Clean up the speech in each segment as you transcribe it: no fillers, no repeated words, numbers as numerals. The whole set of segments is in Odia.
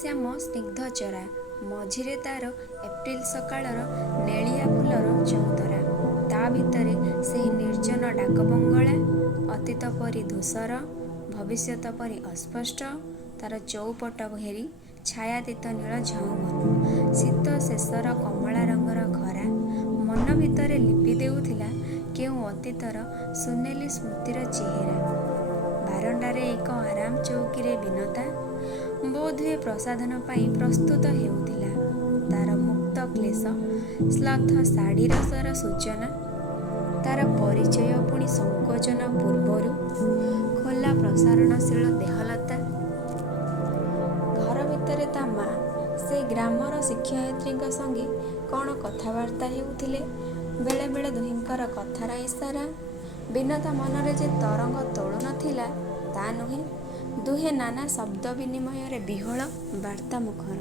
ଶ୍ୟାମ ସ୍ନିଗ୍ଧ ଚରା, ମଝିରେ ତାର ଏପ୍ରିଲ ସକାଳର ନେଳିଆ ଫୁଲର ଚଉତରା। ତା ଭିତରେ ସେହି ନିର୍ଜନ ଡାକବଙ୍ଗଳା, ଅତୀତ ପରି ଧୂସର, ଭବିଷ୍ୟତ ପରି ଅସ୍ପଷ୍ଟ। ତାର ଚଉପଟ ଘେରି ଛାୟାତୀତ ନୀଳ ଝାଉଁବନ। ଶୀତ ଶେଷର କମଳା ରଙ୍ଗର ଖରା ମନ ଭିତରେ ଲିପି ଦେଉଥିଲା କେଉଁ ଅତୀତର ସୁନେଲି ସ୍ମୃତିର ଚେହେରା। ବାରଣ୍ଡାରେ ଏକ ଆରାମ ଚୌକିରେ ବିନତା ବୋଧହୁଏ ପ୍ରସାଧନ ପାଇଁ ପ୍ରସ୍ତୁତ ହେଉଥିଲା। ତାର ମୁକ୍ତ କ୍ଲେଶ ଶ୍ଳଥ ଶାଢ଼ୀରସର ସୂଚନା, ତାର ପରିଚୟ ପୁଣି ସଂକୋଚନ ପୂର୍ବରୁ ଖୋଲା ପ୍ରସାରଣଶୀଳ ଦେହଲତା। ଘର ଭିତରେ ତା ମା ସେ ଗ୍ରାମର ଶିକ୍ଷୟିତ୍ରୀଙ୍କ ସଙ୍ଗେ କ'ଣ କଥାବାର୍ତ୍ତା ହେଉଥିଲେ। ବେଳେ ବେଳେ ଦୁହିଁଙ୍କର କଥାର ଇସାରା। ବିନତା ମନରେ ଯେ ତରଙ୍ଗ ତୋଳୁ ନଥିଲା ତା ନୁହେଁ। ଦୁହେଁ ନାନା ଶବ୍ଦ ବିନିମୟରେ ବିହ୍ୱଳ, ବାର୍ତ୍ତା ମୁଖର।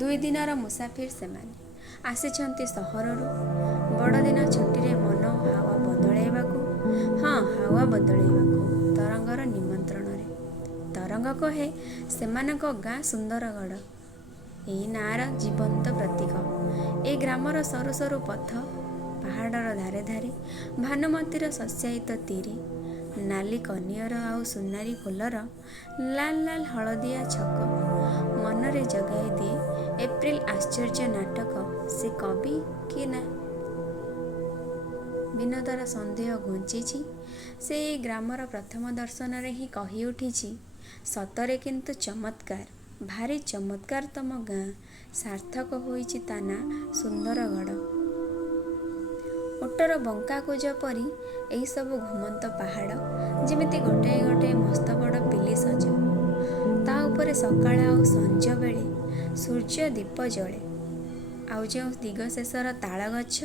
2 ଦିନର ମୁସାଫିର ସେମାନେ। ଆସିଛନ୍ତି ସହରରୁ ବଡ଼ଦିନ ଛୁଟିରେ ମନ ହାୱା ବଦଳାଇବାକୁ। ହଁ, ହାୱା ବଦଳାଇବାକୁ ତରଙ୍ଗର ନିମନ୍ତ୍ରଣରେ। ତରଙ୍ଗ କହେ ସେମାନଙ୍କ ଗାଁ ସୁନ୍ଦରଗଡ଼ ଏଇ ନାଁର ଜୀବନ୍ତ ପ୍ରତୀକ। ଏ ଗ୍ରାମର ସରୁ ସରୁ ପଥ, ପାହାଡ଼ର ଧାରେ ଧାରେ ଭାନୁମତୀର ଶସ୍ୟାୟିତ ତିରି, ନାଲି କନିଅର ଆଉ ସୁନାରୀ ଫୁଲର ଲାଲ ଲାଲ ହଳଦିଆ ଛକ ମନରେ ଜଗାଇ ଦିଏ ଏପ୍ରିଲ ଆଶ୍ଚର୍ଯ୍ୟ ନାଟକ ସେ କବି କି ନା। ବିନତାର ସନ୍ଦେହ ଘୁଞ୍ଚିଛି। ସେ ଏଇ ଗ୍ରାମର ପ୍ରଥମ ଦର୍ଶନରେ ହିଁ କହି ଉଠିଛି, ସତରେ କିନ୍ତୁ ଚମତ୍କାର, ଭାରି ଚମତ୍କାର ତମ ଗାଁ। ସାର୍ଥକ ହୋଇଛି ତା ନାଁ ସୁନ୍ଦରଗଡ଼। ଓଟର ବଙ୍କାକୁଜ ପରି ଏହିସବୁ ଘୁମନ୍ତ ପାହାଡ଼ ଯେମିତି ଗୋଟାଏ ଗୋଟାଏ ମସ୍ତବଡ଼ ପିଲି ସଜ। ତା ଉପରେ ସକାଳ ଆଉ ସଞ୍ଜ ବେଳେ ସୂର୍ଯ୍ୟ ଦୀପ ଜଳେ। ଆଉ ଯେଉଁ ଦିଗଶେଷର ତାଳଗଛ,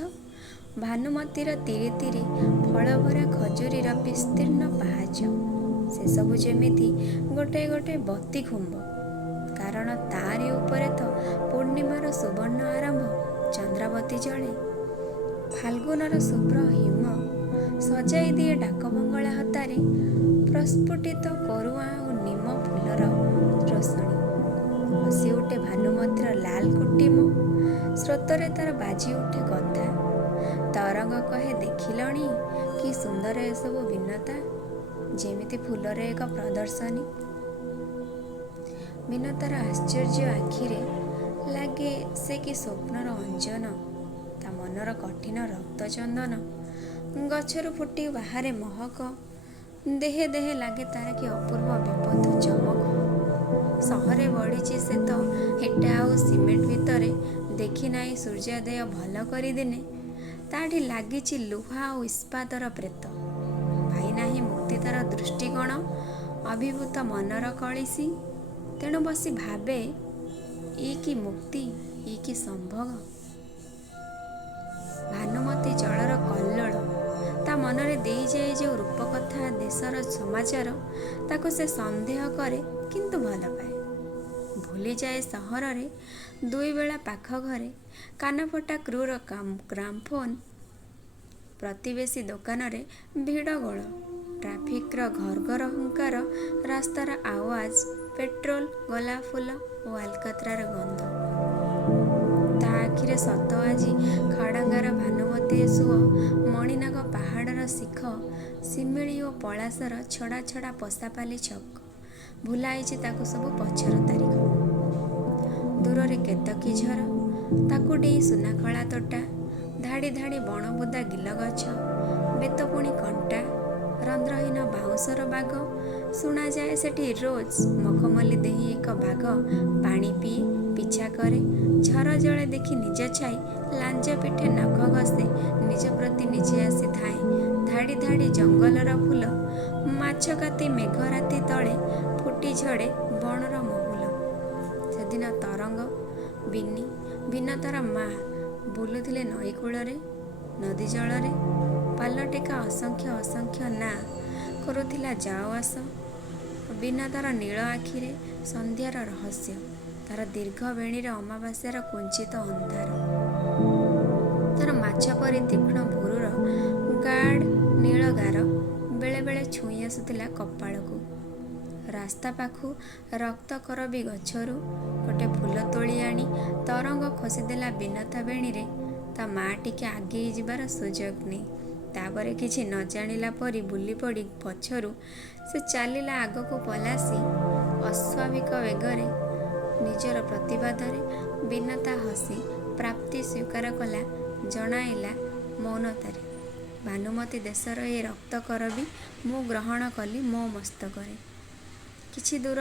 ଭାନୁମତୀର ତିରି ତିରି ଫଳଭରା ଖଜୁରୀର ବିସ୍ତୀର୍ଣ୍ଣ ପାହାଚ, ସେସବୁ ଯେମିତି ଗୋଟାଏ ଗୋଟାଏ ବତୀ ଖୁମ୍ବ। କାରଣ ତାରି ଉପରେ ତ ପୂର୍ଣ୍ଣିମାର ସୁବର୍ଣ୍ଣ ଆରମ୍ଭ ଚନ୍ଦ୍ରାବତୀ ଜଳେ। ଫାଲ୍ଗୁନର ଶୁଭ୍ର ହିମ ସଜାଇ ଦିଏ ଡାକବଙ୍ଗଳା ହତାରେ ପ୍ରସ୍ଫୁଟିତ କରୁଆଁ ଓ ନିମ ଫୁଲର ରୋଷଣୀ। ହସି ଉଠେ ଭାନୁମତୀର ଲାଲ କୁଟିମ, ସ୍ରୋତରେ ତାର ବାଜି ଉଠେ କଥା। ତରଙ୍ଗ କହେ ଦେଖିଲଣି କି ସୁନ୍ଦର ଏସବୁ ବିନତା, ଯେମିତି ଫୁଲର ଏକ ପ୍ରଦର୍ଶନୀ। ବିନତାର ଆଶ୍ଚର୍ଯ୍ୟ ଆଖିରେ ଲାଗେ ସେ କି ସ୍ୱପ୍ନର ଅଞ୍ଜନ, ତା ମନର କଠିନ ରକ୍ତଚନ୍ଦନ। ଗଛରୁ ଫୁଟି ବାହାରେ ମହକ, ଦେହେ ଦେହେ ଲାଗେ ତାର କି ଅପୂର୍ବ ବିବଧ ଚମକ। ସହରେ ବଢ଼ିଛି ସେ ତ ଇଟା ଆଉ ସିମେଣ୍ଟ ଭିତରେ, ଦେଖି ନାହିଁ ସୂର୍ଯ୍ୟୋଦୟ ଭଲ କରି ଦିନେ। ତାଠି ଲାଗିଛି ଲୁହା ଆଉ ଇସ୍ପାତର ପ୍ରେତ। ପାଇନାହିଁ ମୁକ୍ତି ତାର ଦୃଷ୍ଟିକୋଣ, ଅଭିଭୂତ ମନର କଳିସି। ତେଣୁ ବସି ଭାବେ ଇ କି ମୁକ୍ତି, ଇ କି ସମ୍ଭୋଗ। ଭାନୁମତୀ ଜଳର କଲ୍ଲୋଳ। ତା ମନରେ ଦେଇଯାଏ ଯେଉଁ ରୂପକଥା, ଦେଶର ସମାଚାର, ତାକୁ ସେ ସନ୍ଦେହ କରେ କିନ୍ତୁ ଭଲ ପାଏ। ଭୁଲିଯାଏ ସହରରେ 2 ବେଳା ପାଖ ଘରେ କାନଫଟା କ୍ରୁର ଗ୍ରାମୋଫୋନ, ପ୍ରତିବେଶୀ ଦୋକାନରେ ଭିଡ଼ଗୋଳ, ଟ୍ରାଫିକ୍ର ଘର୍ଘର ହୁଙ୍କାର, ରାସ୍ତାର ଆଓ୍ୱାଜ, ପେଟ୍ରୋଲ, ଗୋଲାପ ଫୁଲ ଓ ଆଲକାତ୍ରାର ଗନ୍ଧ। ତା ଆଖିରେ ସତ ଆଜି ଖଡ଼ଙ୍ଗାର ଭାନୁମତୀ ସୁଅ, ମଣିନାଗ ପାହାଡ଼ର ଶିଖ, ଶିମିଳି ଓ ପଳାଶର ଛଡ଼ା ଛଡ଼ା ପଶାପାଲି ଛକ। ଭୁଲାଇଛି ତାକୁ ସବୁ ପଛର ତାରିଖ। ଦୂରରେ କେତକୀ ଝର, ତାକୁ ଡେଇଁ ସୁନାଖଳା ତୋଟା, ଧାଡ଼ି ଧାଡ଼ି ବଣବୁଦା ଗିଲଗଛ, ବେତପୁଣି କଣ୍ଟା, ରନ୍ଧ୍ରହୀନ ବାଉଁଶର ବାଗ। ଶୁଣାଯାଏ ସେଠି ରୋଜ ମଖମଲି ଦେଇ ଏକ ବାଘ ପାଣି ପିଏ, ପିଛା କରେ, ଝର ଜଳେ ଦେଖି ନିଜ ଛାଇ, ଲାଞ୍ଜ ପିଠେ ନଖ ଘଷେ, ନିଜ ପ୍ରତି ନିଜେ ଆସି ଧାଏଁ। ଧାଡ଼ି ଧାଡ଼ି ଜଙ୍ଗଲର ଫୁଲ, ମାଛ କାତି ମେଘ ରାତି ତଳେ ଫୁଟି ଝଡ଼େ ବଣର ମହୁଲ। ସେଦିନ ତରଙ୍ଗ, ବିନି, ବିନତାର ମା ବୁଲୁଥିଲେ ନଈ କୂଳରେ, ନଦୀ ଜଳରେ। ପାଲଟେକା ଅସଂଖ୍ୟ ଅସଂଖ୍ୟ ନାଁ କରୁଥିଲା ଯାଅ ଆସ। ବିନତାର ନୀଳ ଆଖିରେ ସନ୍ଧ୍ୟାର ରହସ୍ୟ, ତାର ଦୀର୍ଘ ବେଣୀରେ ଅମାବାସ୍ୟାର କୁଞ୍ଚିତ ଅନ୍ଧାର। ତାର ମାଛ ପରି ତୀକ୍ଷ୍ଣ ଭୁରୁର ଗାଢ଼ ନୀଳ ଗାର ବେଳେ ବେଳେ ଛୁଇଁ ଆସୁଥିଲା କପାଳକୁ। ରାସ୍ତା ପାଖୁ ରକ୍ତକରବୀ ଗଛରୁ ଗୋଟେ ଫୁଲ ତୋଳି ଆଣି ତରଙ୍ଗ ଖୋସିଦେଲା ବିନତା ବେଣୀରେ। ତା ମା ଟିକେ ଆଗେଇ ଯିବାର ସୁଯୋଗ ନେଇ ତାପରେ କିଛି ନ ଜାଣିଲା ପରି ବୁଲି ପଡ଼ି ପଛରୁ ସେ ଚାଲିଲା ଆଗକୁ ପଲାସି। ଅସ୍ୱାଭାବିକ ବେଗରେ ନିଜର ପ୍ରତିବାଦରେ ବିନତା ହସି ପ୍ରାପ୍ତି ସ୍ୱୀକାର କଲା, ଜଣାଇଲା ମୌନତାରେ, ଭାନୁମତୀ ଦେଶର ଏ ରକ୍ତକରବୀ ମୁଁ ଗ୍ରହଣ କଲି ମୋ ମସ୍ତକରେ। କିଛି ଦୂର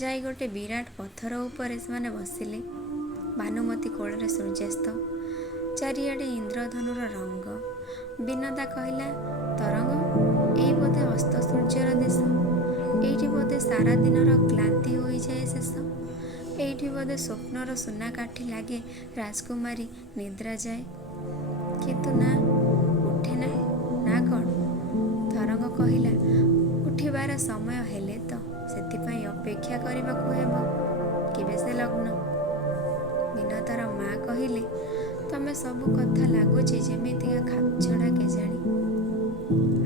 ଯାଇ ଗୋଟେ ବିରାଟ ପଥର ଉପରେ ସେମାନେ ବସିଲେ। ଭାନୁମତୀ କୋଳରେ ସୂର୍ଯ୍ୟାସ୍ତ, ଚାରିଆଡ଼େ ଇନ୍ଦ୍ରଧନୁର ରଙ୍ଗ। ବିନତା କହିଲା, ତରଙ୍ଗ, ଏଇ ବୋଧେ ଅସ୍ତ ସୂର୍ଯ୍ୟର ଦେଶ। ଏଇଠି ବୋଧେ ସାରା ଦିନର କ୍ଳାନ୍ତି ହୋଇଯାଏ ଶେଷ। ଏଇଠି ବୋଧେ ସ୍ୱପ୍ନର ସୁନା କାଠି ଲାଗେ ରାଜକୁମାରୀ ନିଦ୍ରା ଯାଏ। କିନ୍ତୁ ନା, ଉଠେ ନା। ନା କ'ଣ? ତରଙ୍ଗ କହିଲା, ଉଠିବାର ସମୟ ହେଲେ ତ ସେଥିପାଇଁ ଅପେକ୍ଷା କରିବାକୁ ହେବ। କେବେ ସେ ଲଗ୍ନ? ବିନତାର ମା କହିଲେ, ତମେ ସବୁ କଥା ଲାଗୁଛି ଯେମିତିକା ଖାପଛଡ଼ା କେଜାଣି।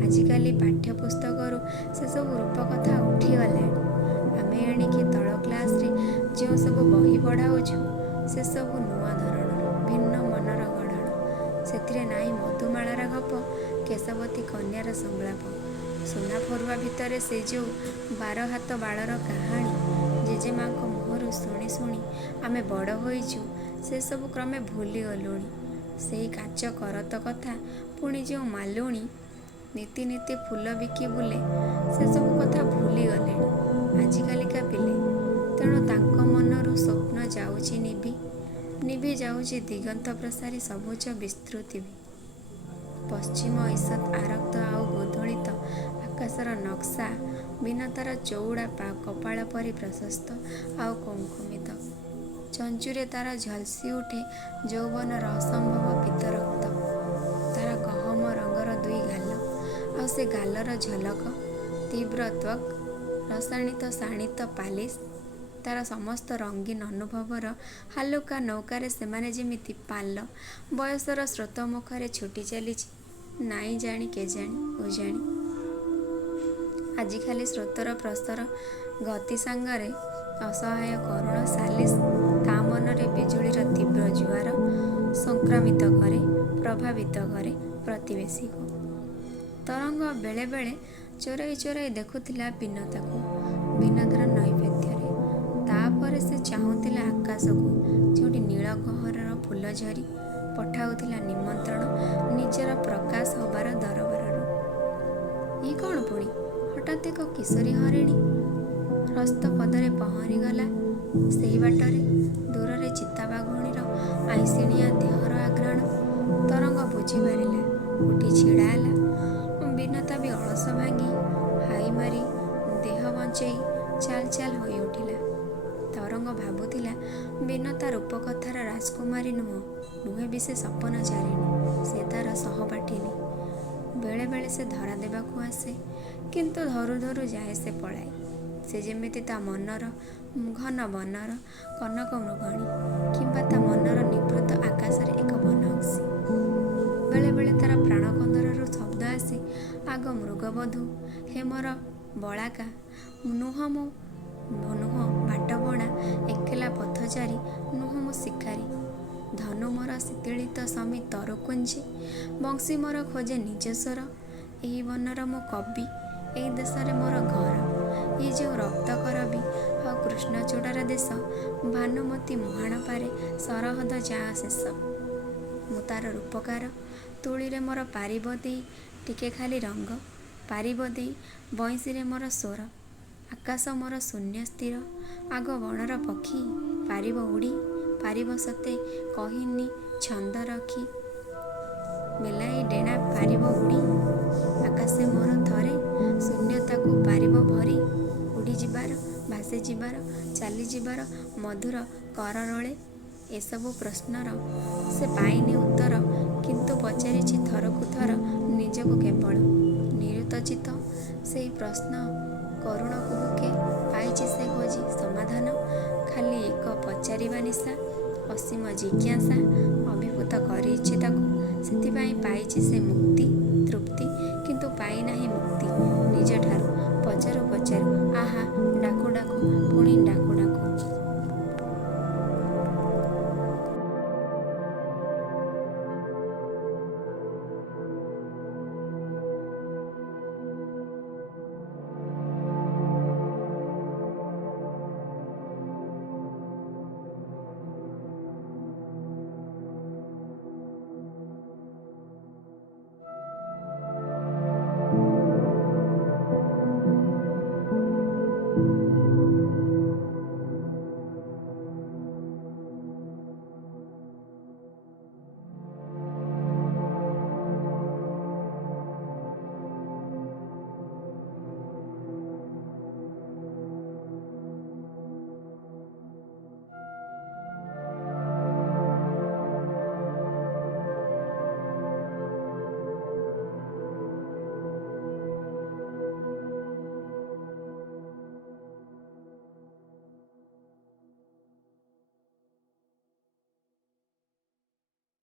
ଆଜିକାଲି ପାଠ୍ୟପୁସ୍ତକରୁ ସେସବୁ ରୂପକଥା ଉଠିଗଲାଣି। ଆମେ ଏଣିକି ତଳ କ୍ଲାସରେ ଯେଉଁ ସବୁ ବହି ପଢ଼ାଉଛୁ ସେସବୁ ନୂଆ ଧରଣର, ଭିନ୍ନ ମନର ଗଢ଼ଣ। ସେଥିରେ ନାହିଁ ମଧୁମାଳାର ଗପ, କେଶବତୀ କନ୍ୟାର ସଂଳାପ। ସୁନା ଫରୁଆ ଭିତରେ ସେ ଯେଉଁ 12 ହାତ ବାଳର କାହାଣୀ ଜେଜେମାଙ୍କ ମୁହଁରୁ ଶୁଣି ଶୁଣି ଆମେ ବଡ଼ ହୋଇଛୁ, ସେସବୁ କ୍ରମେ ଭୁଲି ଗଲୁଣି। ସେଇ କାଚ କରତ କଥା, ପୁଣି ଯେଉଁ ମାଲୁଣୀ ନୀତି ନୀତି ଫୁଲ ବିକି ବୁଲେ, ସେସବୁ କଥା ଭୁଲି ଗଲେଣି ଆଜିକାଲିକା ପିଲେ। ତେଣୁ ତାଙ୍କ ମନରୁ ସ୍ୱପ୍ନ ଯାଉଛି ନିଭି, ନିଭି ଯାଉଛି ଦିଗନ୍ତ ପ୍ରସାରୀ ସବୁଜ ବିସ୍ତୃତି ବି। ପଶ୍ଚିମ ଈଷତ୍ ଆରକ୍ତ ଆଉ ଗୋଧୂଳିତ ଆକାଶର ନକ୍ସା ବିନତାର ଚଉଡ଼ା କପାଳ ପରି ପ୍ରଶସ୍ତ ଆଉ କୌଙ୍କୁମିତ। ଚଞ୍ଚୁରେ ତାର ଝଲସି ଉଠେ ଯୌବନର ଅସମ୍ଭବ ପୀତରକ୍ତ। ତାର ଗହମ ରଙ୍ଗର ଦୁଇ ଗାଲ, ଆଉ ସେ ଗାଲର ଝଲକ, ତୀବ୍ର ତ୍ୱକ୍, ରସାଣିତ ଶାଣିତ ପାଲିସ୍। ତାର ସମସ୍ତ ରଙ୍ଗୀନ ଅନୁଭବର ହାଲୁକା ନୌକାରେ ସେମାନେ ଯେମିତି ପାଲ ବୟସର ସ୍ରୋତମୁଖରେ ଛୁଟି ଚାଲିଛି ନାଇଁ ଜାଣି କେଜାଣି ଉଜାଣି। ଆଜିକାଲି ସ୍ରୋତର ପ୍ରସର ଗତି ସାଙ୍ଗରେ ଅସହାୟ କରୁଣ ସାଲିସ୍ ତା ମନରେ ବିଜୁଳିର ତୀବ୍ର ଜୁଆର ସଂକ୍ରାମିତ କରେ, ପ୍ରଭାବିତ କରେ ପ୍ରତିବେଶୀକୁ। ତରଙ୍ଗ ବେଳେ ବେଳେ ଚୋରାଇ ଚୋରାଇ ଦେଖୁଥିଲା ବିନତାକୁ, ବିନତାର ନୈବେଦ୍ୟରେ। ତାପରେ ସେ ଚାହୁଁଥିଲା ଆକାଶକୁ, ଯେଉଁଠି ନୀଳ ଗହରର ଫୁଲଝରି ପଠାଉଥିଲା ନିମନ୍ତ୍ରଣ ନିଜର ପ୍ରକାଶ ହବାର ଦରବାରରୁ। ଇଏ କ'ଣ ପୁଣି? ହଠାତ୍ ଏକ କିଶୋରୀ ହରିଣୀ ହସ୍ତ ପଦରେ ପହଁରିଗଲା ସେଇ ବାଟରେ। ଦୂରରେ ଚିତାବାଘୁଣୀର ଆଇଁଷିଣିଆ ଦେହର ଆଘ୍ରାଣ ତରଙ୍ଗ ବୁଝିପାରିଲା। ଉଠି ଛିଡ଼ା ହେଲା। ବିନତା ବି ଅଳସ ଭାଙ୍ଗି ହାଇ ମାରି ଦେହ ବଞ୍ଚେଇ ଚାଲ ଚାଲ ହୋଇ ଉଠିଲା। ତରଙ୍ଗ ଭାବୁଥିଲା, ବିନତା ରୂପକଥାର ରାଜକୁମାରୀ ନୁହେଁ ବି ସେ ସପନଚାରିଣୀ, ସେ ତାର ସହପାଠିନୀ। ବେଳେ ବେଳେ ସେ ଧରା ଦେବାକୁ ଆସେ, କିନ୍ତୁ ଧରୁ ଧରୁ ଯାଏ ସେ ପଳାଏ। ସେ ଯେମିତି ତା ମନର ଘନ ବନର କନକ ମୃଗଣୀ, କିମ୍ବା ତା ମନର ନିଭୃତ ଆକାଶରେ ଏକ ବନହଂସୀ। ବେଳେ ବେଳେ ତାର ପ୍ରାଣକନ୍ଦରରୁ ଶବ୍ଦ ଆସେ, ଆଗ ମୃଗବଧୂ, ହେ ମୋର ବଳାକା, ନୁହଁ ମୁଁ ନୁହଁ ବାଟବଣା, ଏକେଲା ପଥଚାରୀ, ନୁହଁ ମୁଁ ଶିକାରୀ। ଧନୁ ମୋର ଶୀତଳିତ ସମୀ ତରୁକୁଞ୍ଜେ, ବଂଶୀ ମୋର ଖୋଜେ ନିଜସ୍ୱର। ଏହି ବନର ମୁଁ କବି, ଏଇ ଦେଶରେ ମୋର ଘର। ଇଏ ଯେଉଁ ରକ୍ତକରବୀ ଆଉ କୃଷ୍ଣଚୂଡ଼ାର ଦେଶ, ଭାନୁମତୀ ମୁହାଣ ପାରେ ସରହଦ ଯାଆ ଶେଷ। ମୁଁ ତାର ରୂପକାର, ତୁଳିରେ ମୋର ପାରିବ ଦେଇ ଟିକେ ଖାଲି ରଙ୍ଗ, ପାରିବ ଦେଇ ବଇଁଶୀରେ ମୋର ସ୍ୱର। ଆକାଶ ମୋର ଶୂନ୍ୟ ସ୍ଥିର, ଆଗ ବଣର ପକ୍ଷୀ, ପାରିବ ଉଡ଼ି, ପାରିବ ସତେ କହିନି ଛନ୍ଦ ରଖି। ମେଲାଇ ଡେଣା ପାରିବ ଉଡ଼ି, ଆକାଶେ ମୋର ଥରେ, ଶୂନ୍ୟତାକୁ ପାରିବ ଭରି। ଉଡ଼ିଯିବାର, ଭାସିଯିବାର, ଚାଲିଯିବାର ମଧୁର କରରୋଳେ। ଏସବୁ ପ୍ରଶ୍ନର ସେ ପାଇନି ଉତ୍ତର, କିନ୍ତୁ ପଚାରିଛି ଥରକୁ ଥର ନିଜକୁ କେବଳ। ନିରୁତ୍ତରଚିତ୍ତ ସେଇ ପ୍ରଶ୍ନ କରୁଣ କୁହୁକେ ପାଇଛି ସେ ଖୋଜି ସମାଧାନ। ଖାଲି ଏକ ପଚାରିବା ନିଶା, ଅସୀମ ଜିଜ୍ଞାସା ଅଭିଭୂତ କରିଛି ତାକୁ। ସେଥିପାଇଁ ପାଇଛି ସେ ମୁକ୍ତି, ତୃପ୍ତି, କିନ୍ତୁ ପାଇନାହିଁ ମୁକ୍ତି ନିଜଠାରୁ।